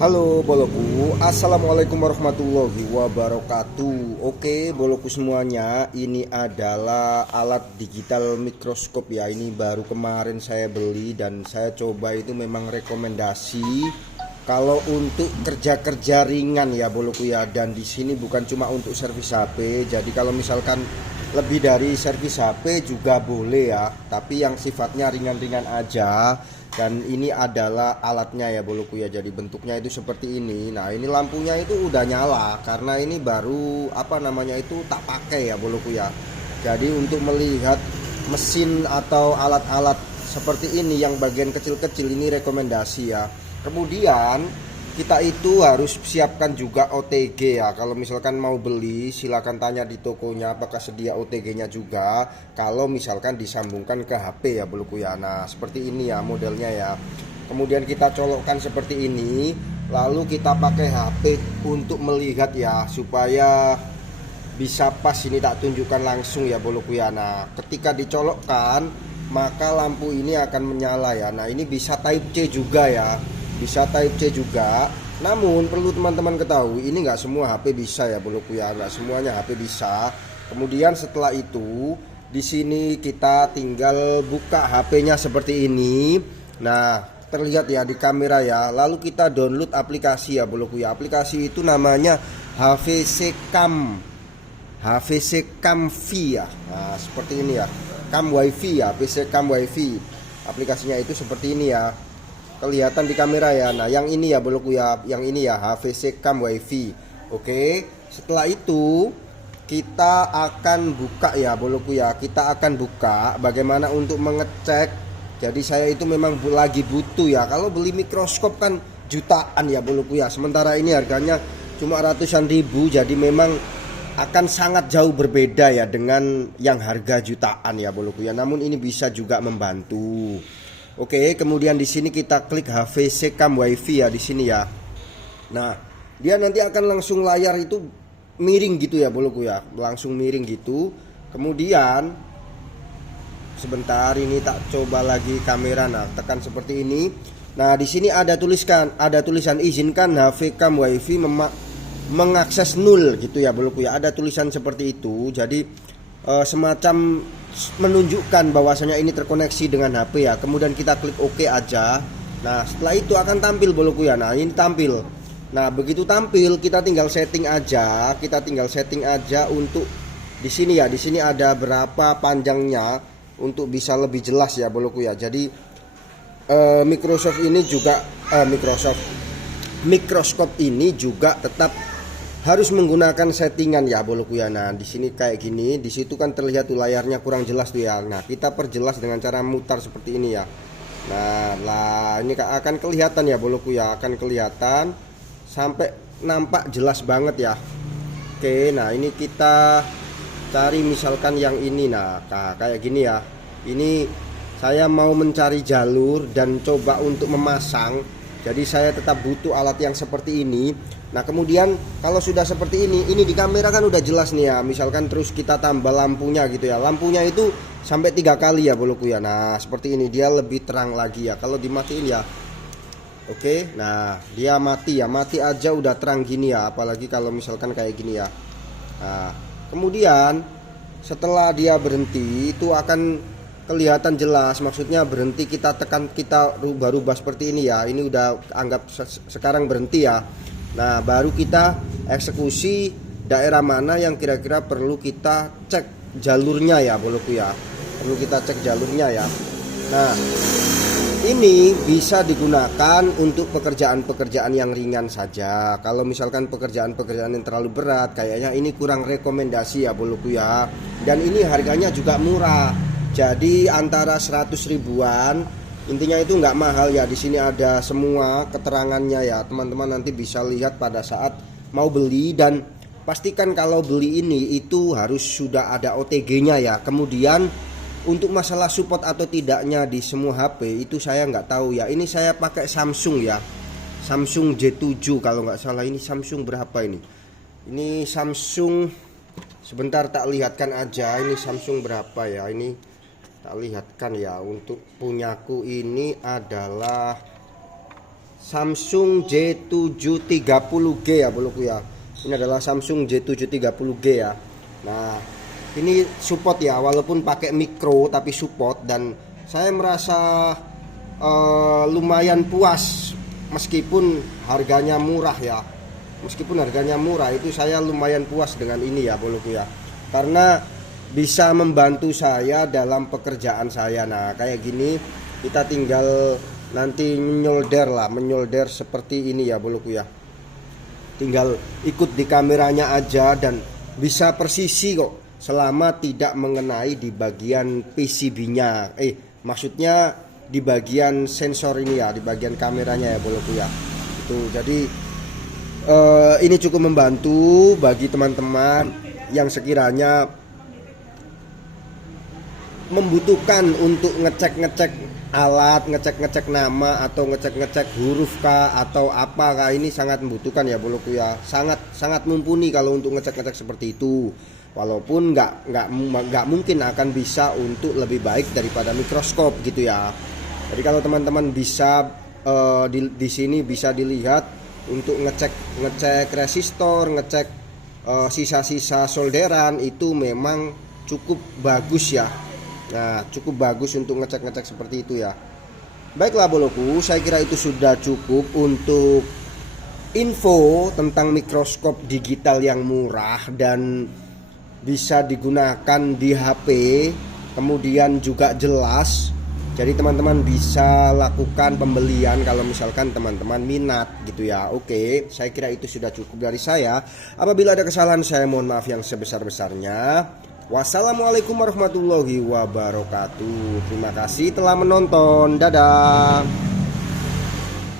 Halo boloku, assalamualaikum warahmatullahi wabarakatuh. Oke boloku semuanya, ini adalah alat digital mikroskop ya. Ini baru kemarin saya beli dan saya coba, itu memang rekomendasi kalau untuk kerja-kerja ringan ya boloku ya. Dan di sini bukan cuma untuk servis HP, jadi kalau misalkan lebih dari servis HP juga boleh ya, tapi yang sifatnya ringan-ringan aja. Dan ini adalah alatnya ya boloku ya, jadi bentuknya itu seperti ini. Nah ini lampunya itu udah nyala karena ini baru tak pakai ya boloku ya. Jadi untuk melihat mesin atau alat-alat seperti ini yang bagian kecil-kecil ini rekomendasi ya. Kemudian kita itu harus siapkan juga OTG ya. Kalau misalkan mau beli, silakan tanya di tokonya apakah sedia OTG-nya juga. Kalau misalkan disambungkan ke HP ya boloku ya. Nah seperti ini ya modelnya ya. Kemudian kita colokkan seperti ini, lalu kita pakai HP untuk melihat ya, supaya bisa pas. Ini tak tunjukkan langsung ya boloku ya. Nah ketika dicolokkan maka lampu ini akan menyala ya. Nah ini bisa Type C juga ya, bisa Type C juga. Namun perlu teman-teman ketahui, ini nggak semua HP bisa ya boloku ya, nggak semuanya HP bisa. Kemudian setelah itu di sini kita tinggal buka HP-nya seperti ini. Nah terlihat ya di kamera ya. Lalu kita download aplikasi ya boloku ya. Aplikasi itu namanya HVC Cam, HVC Cam V ya. Nah seperti ini ya, Cam WiFi ya, HVC Cam WiFi. Aplikasinya itu seperti ini ya, kelihatan di kamera ya. Nah yang ini ya boloku ya, yang ini ya HVC Cam WiFi. Oke, setelah itu kita akan buka ya boloku ya. Kita akan buka bagaimana untuk mengecek. Jadi saya itu memang lagi butuh ya. Kalau beli mikroskop kan jutaan ya boloku ya, sementara ini harganya cuma ratusan ribu. Jadi memang akan sangat jauh berbeda ya dengan yang harga jutaan ya boloku ya. Namun ini bisa juga membantu. Oke, kemudian di sini kita klik HVC Cam WiFi ya di sini ya. Nah, dia nanti akan langsung layar itu miring gitu ya boloku ya, langsung miring gitu. Kemudian sebentar, ini tak coba lagi kamera. Nah, tekan seperti ini. Nah, di sini ada tulisan izinkan HV Cam WiFi mengakses nul gitu ya boloku ya. Ada tulisan seperti itu. Jadi semacam menunjukkan bahwasanya ini terkoneksi dengan HP ya. Kemudian kita klik OK aja. Nah setelah itu akan tampil boloku ya. Nah ini tampil. Nah begitu tampil kita tinggal setting aja. Kita tinggal setting aja untuk di sini ya. Di sini ada berapa panjangnya untuk bisa lebih jelas ya boloku ya. Jadi mikroskop ini juga tetap harus menggunakan settingan ya boloku ya. Nah di sini kayak gini, di situ kan terlihat tuh layarnya kurang jelas tuh ya. Nah kita perjelas dengan cara mutar seperti ini ya. Nah ini akan kelihatan ya boloku ya, akan kelihatan sampai nampak jelas banget ya. Oke, nah ini kita cari misalkan yang ini. Nah kayak gini ya. Ini saya mau mencari jalur dan coba untuk memasang. Jadi saya tetap butuh alat yang seperti ini. Nah kemudian kalau sudah seperti ini di kamera kan udah jelas nih ya. Misalkan terus kita tambah lampunya gitu ya. Lampunya itu sampai 3 kali ya boloku ya. Nah seperti ini dia lebih terang lagi ya. Kalau dimatiin ya, oke, nah dia mati ya. Mati aja udah terang gini ya. Apalagi kalau misalkan kayak gini ya. Nah kemudian setelah dia berhenti itu akan kelihatan jelas. Maksudnya berhenti, kita tekan, kita rubah-rubah seperti ini ya. Ini udah anggap sekarang berhenti ya. Nah baru kita eksekusi daerah mana yang kira-kira perlu kita cek jalurnya ya boloku ya. Perlu kita cek jalurnya ya. Nah ini bisa digunakan untuk pekerjaan-pekerjaan yang ringan saja. Kalau misalkan pekerjaan-pekerjaan yang terlalu berat, kayaknya ini kurang rekomendasi ya boloku ya. Dan ini harganya juga murah. Jadi antara 100 ribuan. Intinya itu nggak mahal ya. Di sini ada semua keterangannya ya. Teman-teman nanti bisa lihat pada saat mau beli. Dan pastikan kalau beli ini itu harus sudah ada OTG-nya ya. Kemudian untuk masalah support atau tidaknya di semua HP itu saya nggak tahu ya. Ini saya pakai Samsung ya, Samsung J7 kalau nggak salah. Ini Samsung berapa ini? Ini Samsung, sebentar tak lihatkan aja. Ini Samsung berapa ya ini. Tak lihatkan ya. Untuk punyaku ini adalah Samsung J730G ya boloku ya. Ini adalah Samsung J730G ya. Nah, ini support ya, walaupun pakai micro tapi support, dan saya merasa lumayan puas meskipun harganya murah ya. Meskipun harganya murah, itu saya lumayan puas dengan ini ya boloku ya. Karena bisa membantu saya dalam pekerjaan saya. Nah, kayak gini kita tinggal nanti menyolder seperti ini ya boloku ya. Tinggal ikut di kameranya aja dan bisa persisi kok, selama tidak mengenai di bagian PCB-nya. Maksudnya di bagian sensor ini ya, di bagian kameranya ya boloku ya. Itu jadi ini cukup membantu bagi teman-teman yang sekiranya membutuhkan untuk ngecek alat, ngecek nama, atau ngecek huruf kah atau apa kah. Ini sangat membutuhkan ya boloku ya, sangat mumpuni kalau untuk ngecek seperti itu. Walaupun nggak mungkin akan bisa untuk lebih baik daripada mikroskop gitu ya. Jadi kalau teman-teman bisa di sini bisa dilihat untuk ngecek resistor, ngecek sisa-sisa solderan, itu memang cukup bagus ya. Nah, cukup bagus untuk ngecek seperti itu ya. Baiklah boloku, saya kira itu sudah cukup untuk info tentang mikroskop digital yang murah dan bisa digunakan di HP, kemudian juga jelas. Jadi teman-teman bisa lakukan pembelian kalau misalkan teman-teman minat gitu ya. Oke, saya kira itu sudah cukup dari saya. Apabila ada kesalahan, saya mohon maaf yang sebesar-besarnya. Wassalamualaikum warahmatullahi wabarakatuh. Terima kasih telah menonton. Dadah.